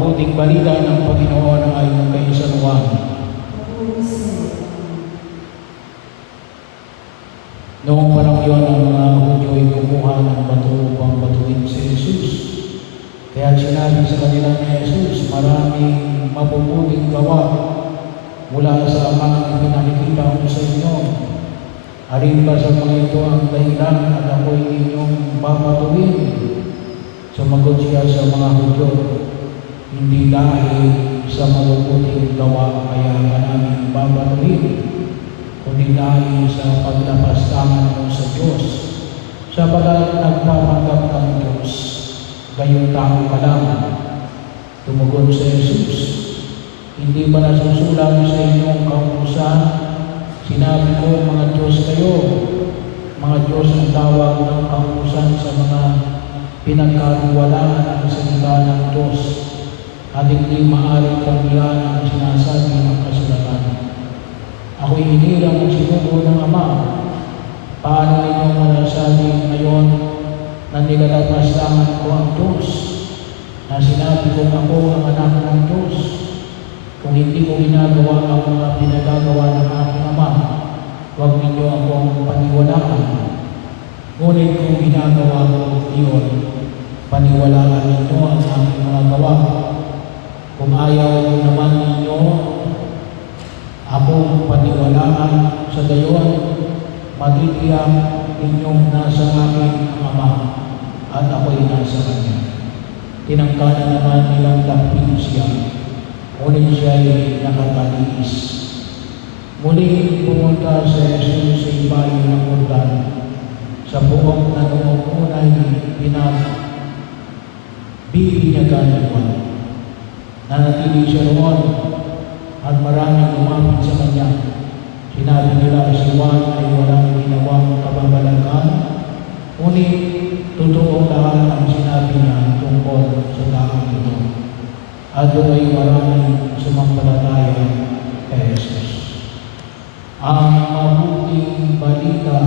mabuting balita ng Panginoon ayon kay San Juan. Noong panahon yun, ang mga Hudyo ay kumuha ng bato upang batuin si Jesus. Kaya sinabi sa kanila ni Jesus, maraming mabubuting gawa mula sa mga ipinakikita ko sa inyo. Alin ba sa mga ito ang dahilan at ako'y inyong babatuin? Sumagot siya sa mga Hudyo, hindi dahil sa mabubuting gawa kaya ka namin babatuin, kundi dahil sa paglapastangan mo sa Diyos, sapagat nagpapanggap ng Diyos, gayon tao ka lang. Tumugon si Jesus, hindi ba nasusulat sa inyong kautusan? Sinabi ko, mga Diyos kayo, mga Diyos ang tawag ng kautusan sa mga pinagkatiwalaan ang salita ng Diyos, at hindi maaaring pagbilan ang sinasabi ng kasulatan. Ako'y hinirang at sinugo ng Ama. Paano ninyong malasabi ngayon na nilalapastangan ko ang Diyos, na sinabi kong ako ang anak ng Diyos? Kung hindi ko ginagawa ang mga pinagagawa ng aking Ama, huwag ninyo akong paniwalaan. Ngunit kung ginagawa ko iyon, paniwalaan ninyo ang aking mga gawa. Kung ayaw naman ninyo akong paniwalaan, sa gayon, matitiyak ninyong nasa akin ang Ama at ako'y nasa Kanya. Tinangkanan naman nilang dapin siya, ngunit siya'y nakataliis. Muli pumunta si Jesus sa ibayo ng Jordan, sa buong na noong unay bibinyagan ng Juan. Nanatili siya roon at maraming lumapit sa kanya. Sinabi nila si Juan ay walang ginawang kababalagan, ngunit totoo lahat ang sinabi niya tungkol sa taong ito. At doon ay maraming sumampalataya kay Jesus. Ang mabuting balita